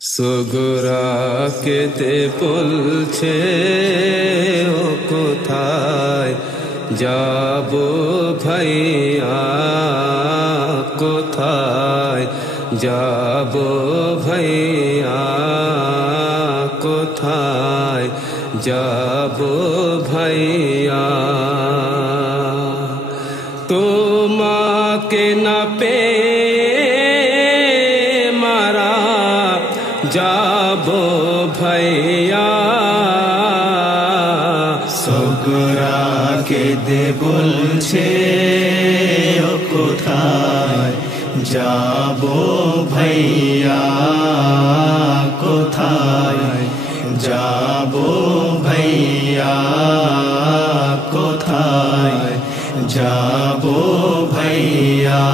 সুগরা কেতে বলছে ও কোথায় যাব ভাইয়া, কোথায় যাব ভাইয়া, কোথায় যাব ভাইয়া। তোমাকে না পেয়ে মারা যাব ভাইয়া। সুগরা কেঁদে বলছে ও কোথায় যাব ভাইয়া, কোথায় যাব ভাইয়া, কোথায় যাব ভাইয়া।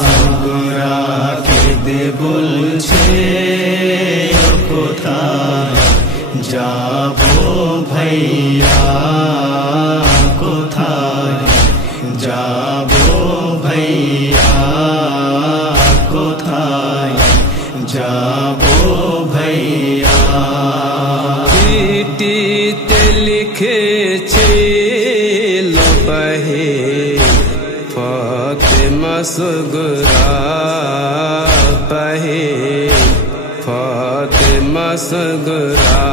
সুগরা কেঁদে বলছে ও কোথায় যাব ভাইয়া, কোথায় যাব ভাইয়া, কোথায় যাব ভাইয়া। চিঠিতে লিখেছিল বাহে ফাতেমা সুগরা, বাহে ফাতেমা সুগরা,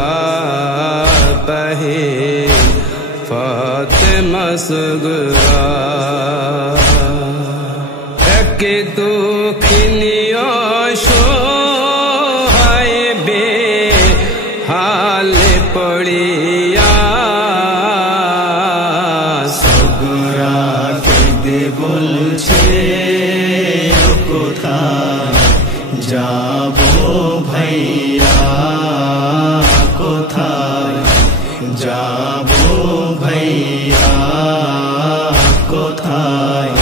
বাহে ফাতেমা সুগরা। এক দুঃখিনী অসহায় বেহালে পড়িয়া। সুগরা কেঁদে বলছে ও কোথায় যাব ভাইয়া, কোথায় যাব ভাইয়া, কোথায়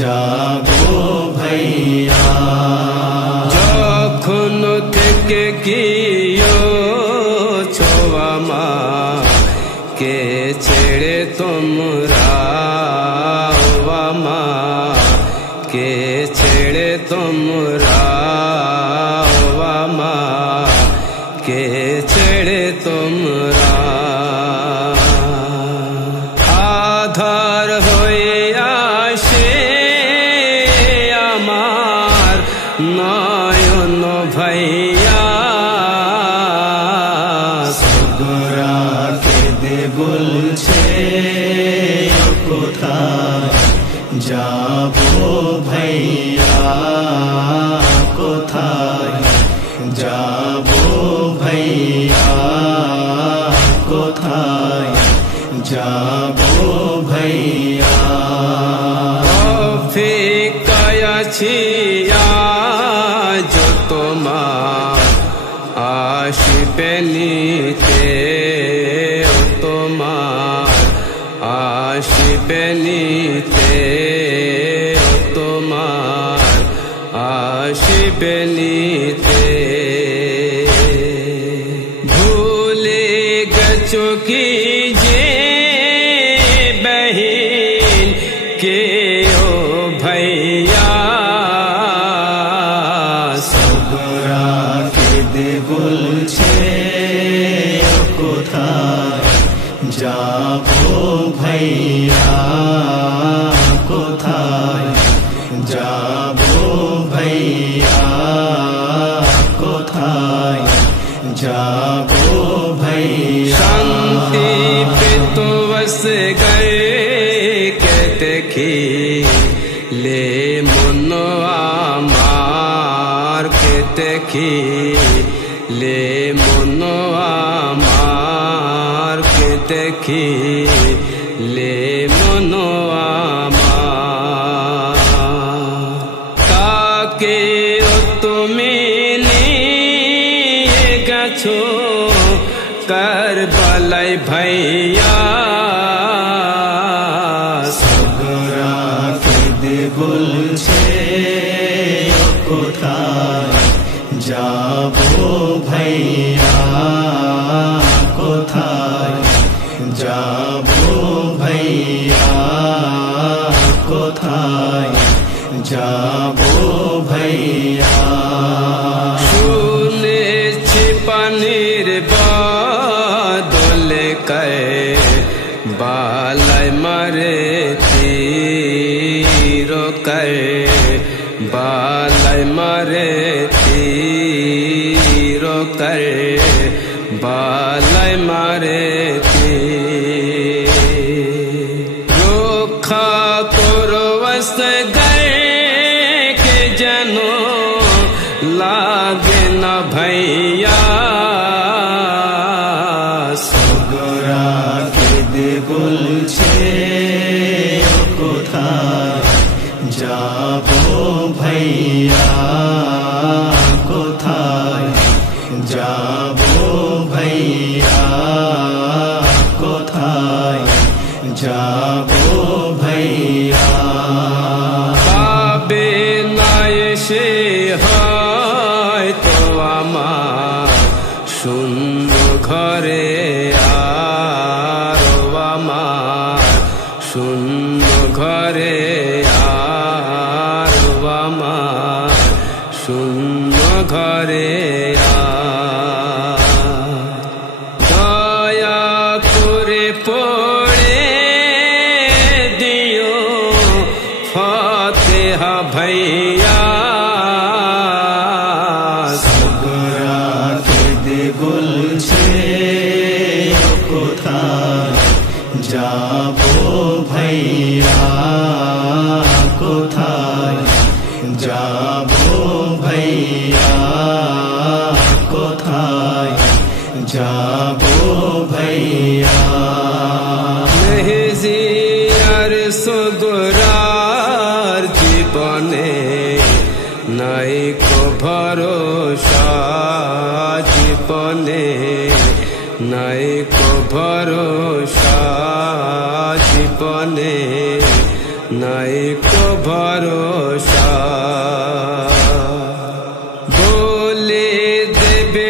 যাব ভাইয়া। যখন থেকে গিয়েছো আমাকে ছেড়ে তোমরা, আমাকে ছেড়ে তোমরা, আমাকে ছেড়ে তোমরা। আধার হয়ে আসে আমার নয়ন ভাইয়া। সুগরা কেঁদে বলছে ও কোথায় যাব ভাইয়া, কোথায় যাব ভাইয়া, কোথায় যাব ভাইয়া। অপেক্ষায় আছি আজ তোমার আসবে নিতে, তোমার আসবে নিতে, তোমার আসবে নিতে। ভুলে গেছো কি যে বহিন কে ও ভাইয়া। সুগরা কেঁদে বলছে ও কোথায় যাব ভাইয়া, কোথায় যাব ভাইয়া, কোথায় যাব ভাইয়া। শান্তি पे तो बस गए के देखी ले মনো আমার, কে দেখি লে মনো আমার, কে দেখি লে মনো আমার। তাকে তুমি নিয়ে গেছো কারবালায় ভাইয়া। সুগরা কেঁদে বলছে ও কোথায় যাব ভাইয়া, কোথায় যাব ভাইয়া, কোথায় যাব ভাইয়া। कर बालय मारे रोखा करो वस्त गए के जनो लागे न भैया सगरा के दे बोलछे कोथाय जाबो भैया कोथाय जाबो भैया कोथाय जाबो भैया पाबे नाय से হয় তো আমার শূন্য ঘরে আর আমার শূন্য ঘরে আর আমার শূন্য ঘরে দয়া করে পড়ে দিও ফাতিহা ভাইয়া সগরা কে দে বলছে কোথায় যাবো ভাইয়া কোথায় যাবো ভাইয়া কোথায় যাবো ভাইয়া মেহজিয়ার সগরার জীবনে নাই কো ভরসা জীবনে নাই কো ভরসা জীবনে নাই কো ভরসা বলে দেবে